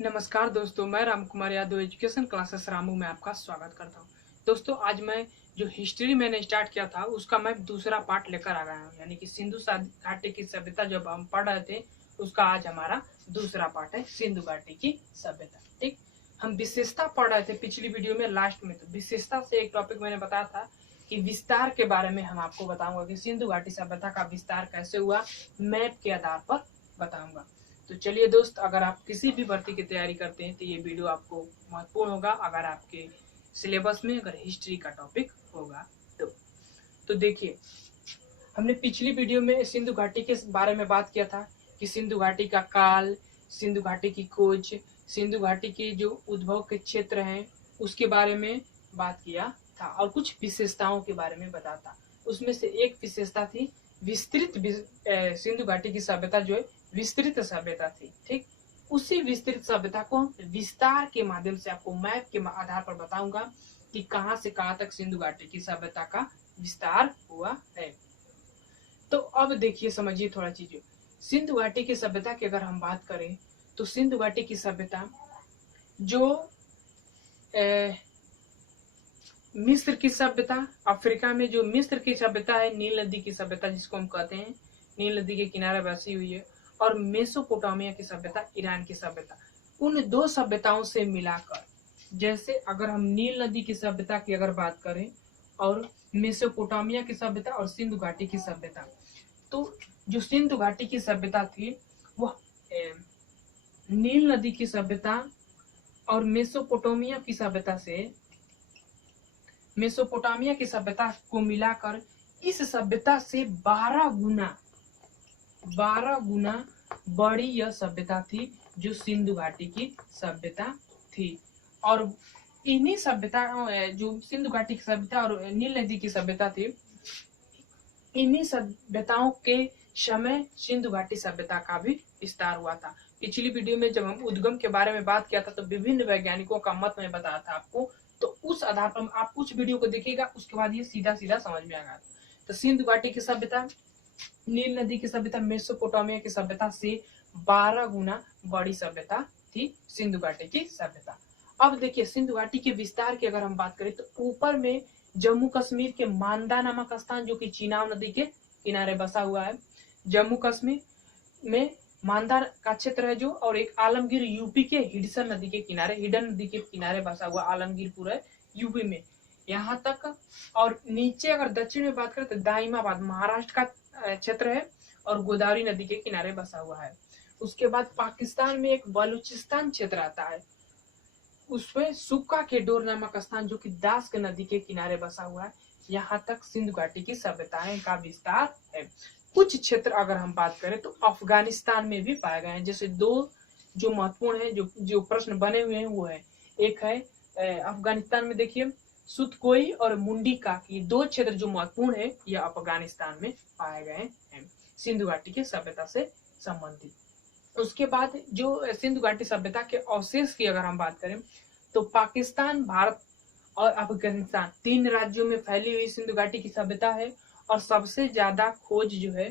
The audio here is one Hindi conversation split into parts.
नमस्कार दोस्तों, मैं राम कुमार यादव एजुकेशन क्लासेस रामू में आपका स्वागत करता हूं। दोस्तों, आज मैं जो हिस्ट्री मैंने स्टार्ट किया था उसका मैं दूसरा पार्ट लेकर आ गया हूं, यानी कि सिंधु घाटी की सभ्यता जब हम पढ़ रहे थे उसका आज हमारा दूसरा पार्ट है सिंधु घाटी की सभ्यता। ठीक, हम विशेषता पढ़ रहे थे पिछली वीडियो में लास्ट में। तो विशेषता से एक टॉपिक मैंने बताया था कि विस्तार के बारे में हम आपको बताऊंगा कि सिंधु घाटी सभ्यता का विस्तार कैसे हुआ, मैप के आधार पर बताऊंगा। तो चलिए दोस्त, अगर आप किसी भी भर्ती की तैयारी करते हैं तो ये वीडियो आपको महत्वपूर्ण होगा अगर आपके सिलेबस में अगर हिस्ट्री का टॉपिक होगा तो देखिए, हमने पिछली वीडियो में सिंधु घाटी के बारे में बात किया था कि सिंधु घाटी का काल, सिंधु घाटी की खोज, सिंधु घाटी के जो उद्भव के क्षेत्र हैं उसके बारे में बात किया था और कुछ विशेषताओं के बारे में बताया था। उसमें से एक विशेषता थी विस्तृत सिंधु घाटी की सभ्यता जो है विस्तृत सभ्यता थी। ठीक, उसी विस्तृत सभ्यता को विस्तार के माध्यम से आपको मैप के आधार पर बताऊंगा कि कहां से कहां तक सिंधु घाटी की सभ्यता का विस्तार हुआ है। तो अब देखिए, समझिए थोड़ा चीजें। सिंधु घाटी की सभ्यता की अगर हम बात करें तो सिंधु घाटी की सभ्यता जो मिस्र की सभ्यता, अफ्रीका में जो मिस्र की सभ्यता है, नील नदी की सभ्यता जिसको हम कहते हैं, नील नदी के किनारे बसी हुई है, और मेसोपोटामिया की सभ्यता, ईरान की सभ्यता, उन दो सभ्यताओं से मिलाकर, जैसे अगर हम नील नदी की सभ्यता की अगर बात करें और मेसोपोटामिया की सभ्यता और सिंधु घाटी की सभ्यता, तो जो सिंधु घाटी की सभ्यता थी वह नील नदी की सभ्यता और मेसोपोटामिया की सभ्यता को मिलाकर इस सभ्यता से 12 गुना बड़ी यह सभ्यता थी जो सिंधु घाटी की सभ्यता थी। और इन्हीं सभ्यताओं, जो सिंधु घाटी की सभ्यता और नील नदी की सभ्यता थी, इन्हीं सभ्यताओं के समय सिंधु घाटी सभ्यता का भी विस्तार हुआ था। पिछली वीडियो में जब हम उद्गम के बारे में बात किया था तो विभिन्न वैज्ञानिकों का मत में बताया था आपको, तो उस आधार पर आप उस वीडियो को देखिएगा, उसके बाद ये सीधा सीधा समझ में आएगा। तो सिंधु घाटी की सभ्यता, नील नदी की सभ्यता, मेसोपोटामिया की सभ्यता से 12 गुना बड़ी सभ्यता थी सिंधु घाटी की सभ्यता। अब देखिए, सिंधु घाटी के विस्तार की अगर हम बात करें तो ऊपर में जम्मू कश्मीर के मांदा नामक स्थान जो कि चीनाब नदी के किनारे बसा हुआ है, जम्मू कश्मीर में मांदा का क्षेत्र है जो, और एक आलमगीर यूपी के हिडन नदी के किनारे बसा हुआ आलमगीरपुर है यूपी में, यहाँ तक। और नीचे अगर दक्षिण में बात करें तो दाइमाबाद महाराष्ट्र का क्षेत्र है और गोदावरी नदी के किनारे बसा हुआ है। उसके बाद पाकिस्तान में एक बलूचिस्तान क्षेत्र आता है, उसमें सुक्का के डोर नामक स्थान जो कि दास्क नदी के किनारे बसा हुआ है। यहाँ तक सिंधु घाटी की सभ्यताएं का विस्तार है। कुछ क्षेत्र अगर हम बात करें तो अफगानिस्तान में भी पाए गए हैं। जैसे दो जो महत्वपूर्ण है, जो प्रश्न बने हुए हैं वो है, एक है अफगानिस्तान में देखिए सुतकोई और मुंडी का, ये दो क्षेत्र जो महत्वपूर्ण है यह अफगानिस्तान में पाए गए हैं सिंधु घाटी की सभ्यता से संबंधित। उसके बाद जो सिंधु घाटी सभ्यता के अवशेष की अगर हम बात करें तो पाकिस्तान, भारत और अफगानिस्तान 3 राज्यों में फैली हुई सिंधु घाटी की सभ्यता है। और सबसे ज्यादा खोज जो है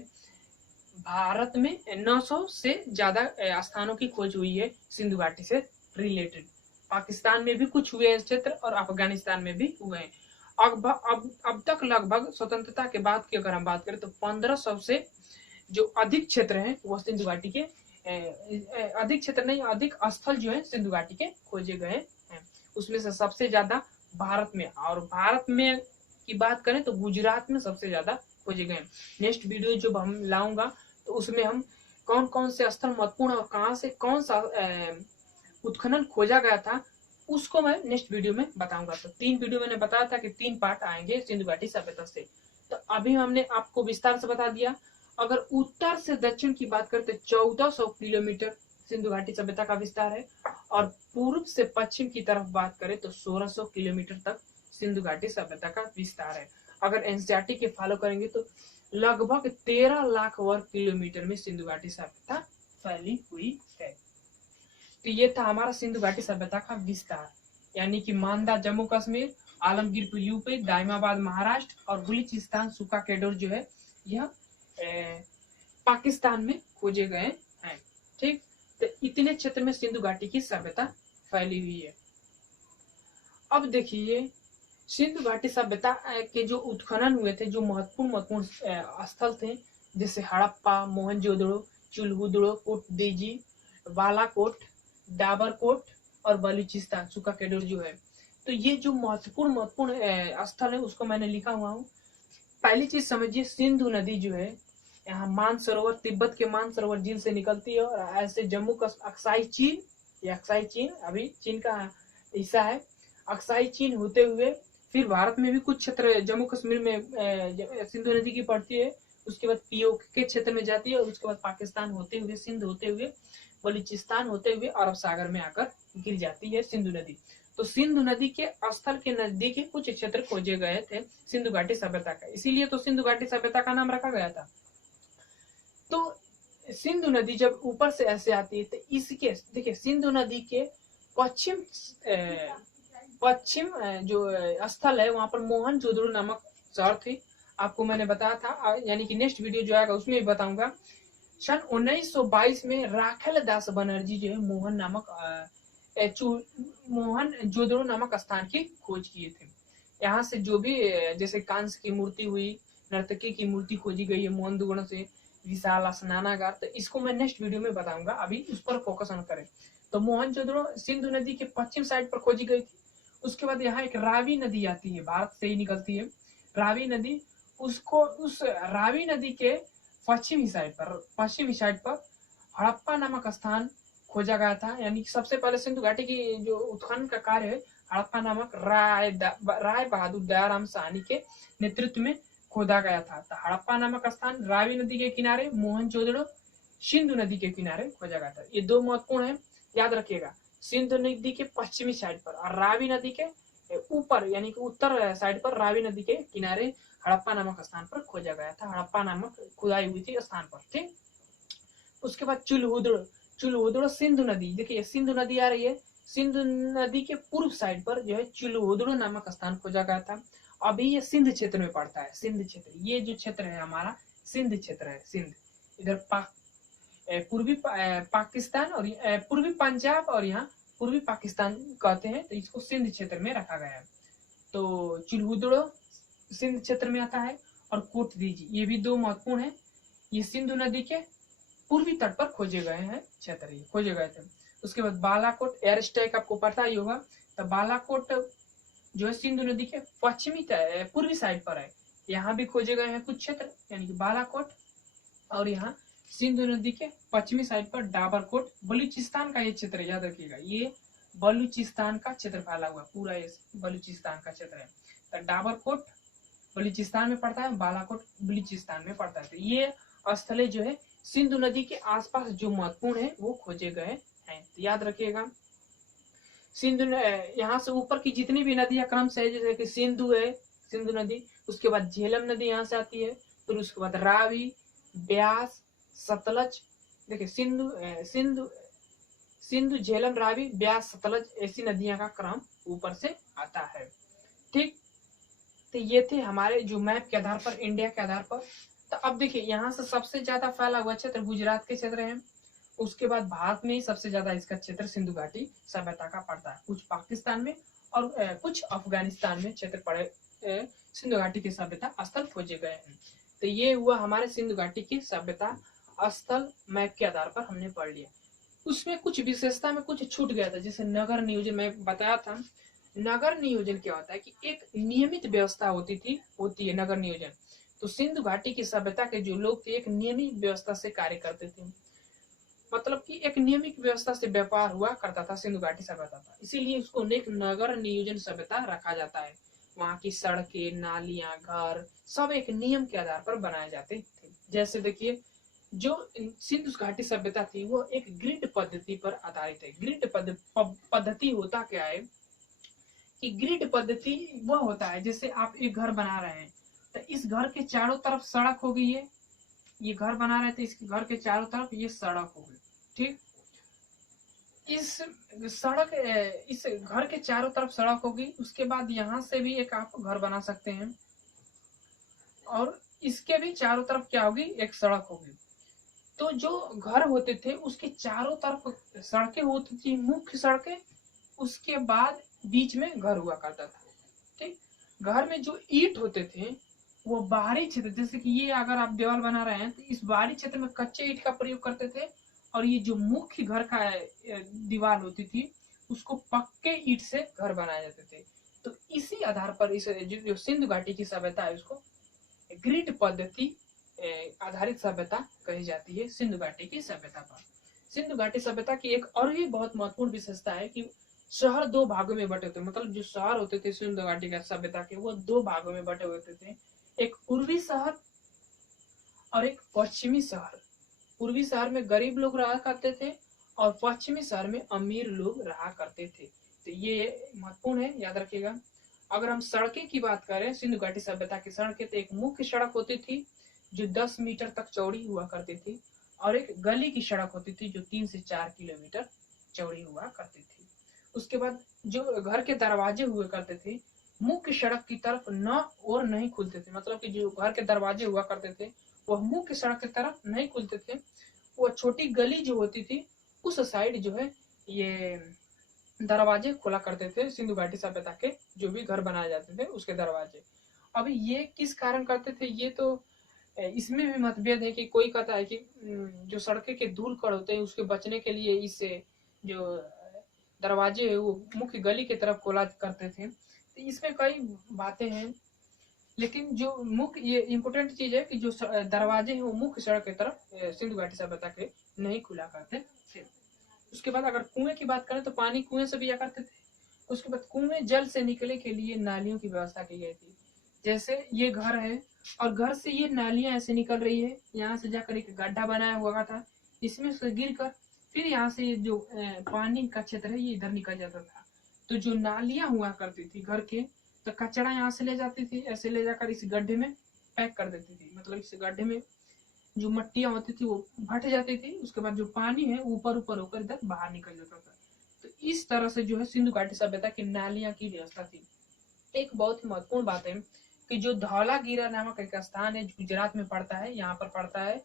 भारत में 900 से ज्यादा स्थानों की खोज हुई है सिंधु घाटी से रिलेटेड। पाकिस्तान में भी कुछ हुए हैं क्षेत्र और अफगानिस्तान में भी हुए हैं। अब तक लगभग स्वतंत्रता के बाद की अगर हम बात करें तो 1500 से जो अधिक क्षेत्र हैं वह सिंधु घाटी के अधिक स्थल जो है सिंधु घाटी के खोजे गए हैं। उसमें से सबसे ज्यादा भारत में, और भारत में की बात करें तो गुजरात में सबसे ज्यादा खोजे गए। नेक्स्ट वीडियो जब हम लाऊंगा तो उसमें हम कौन कौन से स्थल महत्वपूर्ण और कहां से कौन सा उत्खनन खोजा गया था उसको मैं नेक्स्ट वीडियो में बताऊंगा। तो 3 वीडियो मैंने बताया था कि 3 पार्ट आएंगे सिंधु घाटी सभ्यता से। तो अभी हमने आपको विस्तार से बता दिया। अगर उत्तर से दक्षिण की बात करें तो 1400 किलोमीटर सिंधु घाटी सभ्यता का विस्तार है, और पूर्व से पश्चिम की तरफ बात करें तो 1600 किलोमीटर तक सिंधु घाटी सभ्यता का विस्तार है। अगर एनसीईआरटी के फॉलो करेंगे तो लगभग 13 लाख वर्ग किलोमीटर में सिंधु घाटी सभ्यता फैली हुई है। तो ये था हमारा सिंधु घाटी सभ्यता का विस्तार, यानी कि मांदा जम्मू कश्मीर, आलमगीरपुर यूपी, दाइमाबाद महाराष्ट्र और बलूचिस्तान सुक्का कैडोर जो है यह पाकिस्तान में खोजे गए हैं। ठीक, तो इतने क्षेत्र में सिंधु घाटी की सभ्यता फैली हुई है। अब देखिए सिंधु घाटी सभ्यता के जो उत्खनन हुए थे, जो महत्वपूर्ण स्थल थे, जैसे हड़प्पा, मोहनजोदड़ो, चुल्हुदड़ो, कोटदीजी, बालाकोट, डाबरकोट और बलूचिस्तान सुका केडोर जो है, तो ये जो महत्वपूर्ण स्थल है उसको मैंने लिखा हुआ हूँ। पहली चीज समझिए, सिंधु नदी जो है यहाँ मानसरोवर, तिब्बत के मानसरोवर झील से निकलती है और ऐसे जम्मू का अक्साई चीन, ये अक्साई चीन अभी चीन का हिस्सा है, अक्साई चीन होते हुए फिर भारत में भी कुछ क्षेत्र जम्मू कश्मीर में सिंधु नदी की पड़ती है, उसके बाद पीओके के क्षेत्र में जाती है और उसके बाद पाकिस्तान होते हुए, सिंध होते हुए, बलूचिस्तान होते हुए अरब सागर में आकर गिर जाती है सिंधु नदी। तो सिंधु नदी के स्थल के नजदीक ही कुछ क्षेत्र खोजे गए थे सिंधु घाटी सभ्यता का, इसीलिए तो सिंधु घाटी सभ्यता का नाम रखा गया था। तो सिंधु नदी जब ऊपर से ऐसे आती है तो इसके देखिए सिंधु नदी के पश्चिम जो स्थल है वहां पर मोहनजोदड़ो नामक शहर थी, आपको मैंने बताया था, यानी कि नेक्स्ट वीडियो जो आएगा उसमें भी बताऊंगा। सन 1922 में राखेल दास बनर्जी जो है मोहनजोदड़ो नामक स्थान की खोज किए थे। यहाँ से जो भी जैसे कांस की मूर्ति हुई, नर्तकी की मूर्ति खोजी गई है मोहनजोदड़ो से, विशाल स्नानागार, तो इसको मैं नेक्स्ट वीडियो में बताऊंगा, अभी उस पर फोकस न करें। तो मोहनजोदड़ो सिंधु नदी के पश्चिम साइड पर खोजी गई थी। उसके बाद यहाँ एक रावी नदी आती है, भारत से ही निकलती है रावी नदी, उसको उस रावी नदी के पश्चिमी साइड पर हड़प्पा नामक स्थान खोजा गया था, यानी सबसे पहले सिंधु घाटी की जो उत्खनन का कार्य है हड़प्पा नामक राय बहादुर दयाराम साहनी के नेतृत्व में खोदा गया था। तो हड़प्पा नामक स्थान रावी नदी के किनारे, मोहनजोदड़ो सिंधु नदी के किनारे खोजा गया था। ये दो महत्वपूर्ण है, याद रखिएगा, सिंधु नदी के पश्चिमी साइड पर और रावी नदी के ऊपर यानी कि उत्तर साइड पर रावी नदी के किनारे हड़प्पा नामक स्थान पर खोजा गया था, हड़प्पा नामक खुदाई हुई थी स्थान पर, ठीक। उसके बाद चुल्हुदड़ो सिंधु नदी, देखिए सिंधु नदी आ रही है, सिंधु नदी के पूर्व साइड पर जो है चुल्हुदड़ो नामक स्थान खोजा गया था। अभी ये सिंध क्षेत्र में पड़ता है, सिंध क्षेत्र, ये जो क्षेत्र है हमारा सिंध क्षेत्र है, सिंध इधर पूर्वी पाकिस्तान और पूर्वी पंजाब और यहाँ पूर्वी पाकिस्तान कहते हैं, तो इसको सिंध क्षेत्र में रखा गया है। तो चुल्हुदड़ो सिंध क्षेत्र में आता है और कोटदीजी, ये भी दो महत्वपूर्ण है, ये सिंधु नदी के पूर्वी तट पर खोजे गए हैं क्षेत्र, ये खोजे गए थे। उसके बाद बालाकोट एयर स्ट्राइक आपको पता ही होगा, तो बालाकोट जो है सिंधु नदी के पूर्वी साइड पर है, यहाँ भी खोजे गए हैं कुछ क्षेत्र, यानी कि बालाकोट, और यहाँ सिंधु नदी के पश्चिमी साइड पर डाबरकोट, बलूचिस्तान का ये क्षेत्र याद रखिएगा, ये बलूचिस्तान का क्षेत्र फैला हुआ पूरा, ये बलूचिस्तान का क्षेत्र है। तो डाबरकोट बलूचिस्तान में पड़ता है, बालाकोट बलूचिस्तान में पड़ता है। तो ये स्थले जो है सिंधु नदी के आसपास जो महत्वपूर्ण है वो खोजे गए हैं, तो याद रखिएगा। सिंधु यहाँ से ऊपर की जितनी भी नदियां क्रम से है, जैसे कि सिंधु है, सिंधु नदी, उसके बाद झेलम नदी यहाँ से आती है, फिर उसके बाद रावी, ब्यास, सतलज, देखिए सिंधु झेलम, रावी, ब्यास, सतलज, ऐसी नदियां का क्रम ऊपर से आता है, ठीक। तो ये थे हमारे जो मैप के आधार पर, इंडिया के आधार पर। तो अब देखिए यहाँ से सबसे ज्यादा फैला हुआ क्षेत्र गुजरात के क्षेत्र है, उसके बाद भारत में ही सबसे ज्यादा इसका क्षेत्र सिंधु घाटी सभ्यता का पड़ता है, कुछ पाकिस्तान में और कुछ अफगानिस्तान में क्षेत्र पड़े सिंधु घाटी की सभ्यता स्थल खोजे गए हैं। तो ये हुआ हमारे सिंधु घाटी की सभ्यता स्थल मैप के आधार पर हमने पढ़ लिया। उसमें कुछ विशेषता में कुछ छूट गया था, जैसे नगर नियोजन में बताया था। नगर नियोजन क्या होता है कि एक नियमित व्यवस्था होती है नगर नियोजन। तो सिंधु घाटी की सभ्यता के जो लोग थे एक नियमित व्यवस्था से कार्य करते थे, मतलब कि एक नियमित व्यवस्था से व्यापार हुआ करता था सिंधु घाटी सभ्यता था, इसीलिए उसको एक नगर नियोजन सभ्यता रखा जाता है। वहाँ की सड़कें, नालियां, घर सब एक नियम के आधार पर बनाए जाते थे। जैसे देखिए जो सिंधु घाटी सभ्यता थी वो एक ग्रिड पद्धति पर आधारित है। ग्रिड पद्धति होता क्या है कि ग्रिड पद्धति वह होता है जैसे आप एक घर बना रहे हैं, तो इस घर के चारों तरफ सड़क हो गई है, ये घर बना रहे थे, इस घर के चारों तरफ ये सड़क हो गई, ठीक। इस घर के चारों तरफ सड़क होगी, उसके बाद यहाँ से भी एक आप घर बना सकते हैं और इसके भी चारों तरफ क्या होगी, एक सड़क होगी। तो जो घर होते थे उसके चारों तरफ सड़कें होती थी, मुख्य सड़कें, उसके बाद बीच में घर हुआ करता था। ठीक, घर में जो ईंट होते थे वो बाहरी क्षेत्र, जैसे कि ये अगर आप दीवार बना रहे हैं तो इस बाहरी क्षेत्र में कच्चे ईंट का प्रयोग करते थे, और ये जो मुख्य घर का दीवार होती थी उसको पक्के ईंट से घर बनाए जाते थे। तो इसी आधार पर इस जो सिंधु घाटी की सभ्यता है उसको ग्रिड पद्धति आधारित सभ्यता कही जाती है, सिंधु घाटी की सभ्यता पर। सिंधु घाटी सभ्यता की एक और भी बहुत महत्वपूर्ण विशेषता है कि शहर दो भागों में बटे थे, मतलब जो शहर होते थे सिंधु घाटी का सभ्यता के वो दो भागों में बटे होते थे, एक पूर्वी शहर और एक पश्चिमी शहर। पूर्वी शहर में गरीब लोग रहा करते थे और पश्चिमी शहर में अमीर लोग रहा करते थे। तो ये महत्वपूर्ण है, याद रखिएगा। अगर हम सड़कें की बात करें सिंधु घाटी सभ्यता की सड़कें, तो एक मुख्य सड़क होती थी जो 10 मीटर तक चौड़ी हुआ करती थी, और एक गली की सड़क होती थी जो 3 से 4 किलोमीटर चौड़ी हुआ करती थी। उसके बाद जो घर के दरवाजे हुए करते थे मुख्य सड़क की तरफ न और नहीं खुलते थे, मतलब कि जो घर के दरवाजे हुआ करते थे वह मुख्य सड़क की तरफ नहीं खुलते थे, वो छोटी गली जो होती थी उस साइड जो है ये दरवाजे खुला करते थे सिंधु घाटी सभ्यता के जो भी घर बनाए जाते थे उसके दरवाजे। अभी ये किस कारण करते थे, ये तो इसमें भी मतभेद है कि कोई कहता है कि जो सड़कें के धूल कण होते हैं उसके बचने के लिए इससे जो दरवाजे है वो मुख्य गली की तरफ खोला करते थे। तो इसमें कई बातें हैं, लेकिन जो मुख्य ये इम्पोर्टेंट चीज है कि जो दरवाजे हैं वो मुख्य सड़क की तरफ सिंधु घाटी सभ्यता के नहीं खुला करते थे। उसके बाद अगर कुएं की बात करें तो पानी कुएं से भी आ करते थे। उसके बाद कुएं जल से निकले के लिए नालियों की व्यवस्था की गई थी। जैसे ये घर है और घर से ये नालियां ऐसे निकल रही है, यहाँ से जाकर एक गड्ढा बनाया हुआ था, इसमें से गिर कर फिर यहाँ से जो पानी का क्षेत्र है ये इधर निकल जाता था। तो जो नालियां हुआ करती थी घर के, तो कचरा यहाँ से ले जाती थी, ऐसे ले जाकर इस गड्ढे में पैक कर देती थी, मतलब इस गड्ढे में जो मट्टियां होती थी वो भट जाती थी, उसके बाद जो पानी है ऊपर ऊपर होकर इधर बाहर निकल जाता था। तो इस तरह से जो है सिंधु घाटी सभ्यता की नालियां की व्यवस्था थी। एक बहुत ही महत्वपूर्ण बात है कि जो धौलागिरा नामक एक स्थान है गुजरात में पड़ता है, यहाँ पर पड़ता है,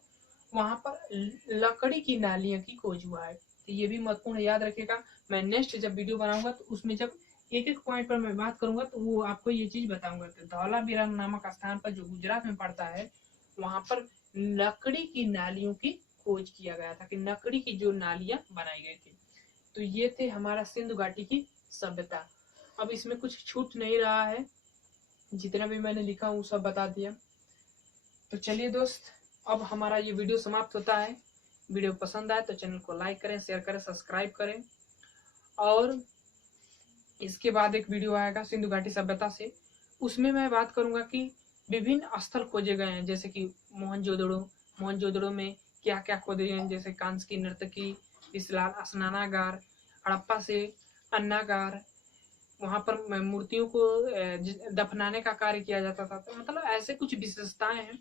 वहां पर लकड़ी की नालियों की खोज हुआ है। तो ये भी महत्वपूर्ण याद रखिएगा। मैं नेक्स्ट जब वीडियो बनाऊंगा तो उसमें जब एक एक पॉइंट पर मैं बात करूंगा तो वो आपको ये चीज बताऊंगा। तो धौलावीरा नामक स्थान पर जो गुजरात में पड़ता है वहां पर लकड़ी की नालियों की खोज किया गया था, कि लकड़ी की जो नालियां बनाई गई थी। तो ये थे हमारा सिंधु घाटी की सभ्यता। अब इसमें कुछ छूट नहीं रहा है, जितना भी मैंने लिखा वो सब बता दिया। तो चलिए दोस्त, अब हमारा ये वीडियो समाप्त होता है। वीडियो पसंद आए तो चैनल को लाइक करें, शेयर करें, सब्सक्राइब करें। और इसके बाद एक वीडियो आएगा सिंधु घाटी सभ्यता से, उसमें मैं बात करूंगा कि विभिन्न स्थल खोजे गए हैं, जैसे कि मोहनजोदड़ो में क्या क्या खोजे गए हैं, जैसे कांस की नर्तकी, स्नानागार, हड़प्पा से अन्नागार, वहां पर मूर्तियों को दफनाने का कार्य किया जाता था। तो मतलब ऐसे कुछ विशेषताएं हैं,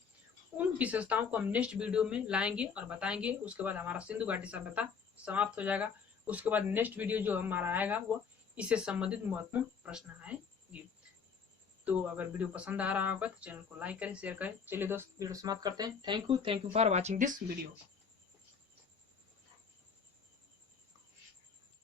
उन विशेषताओं को हम नेक्स्ट वीडियो में लाएंगे और बताएंगे। उसके बाद हमारा सिंधु घाटी सभ्यता समाप्त हो जाएगा। उसके बाद नेक्स्ट वीडियो जो हमारा आएगा वो इससे संबंधित महत्वपूर्ण प्रश्न आएंगे। तो अगर वीडियो पसंद आ रहा होगा तो चैनल को लाइक करें, शेयर करें। चलिए दोस्त, वीडियो समाप्त करते हैं। Thank you for watching this video.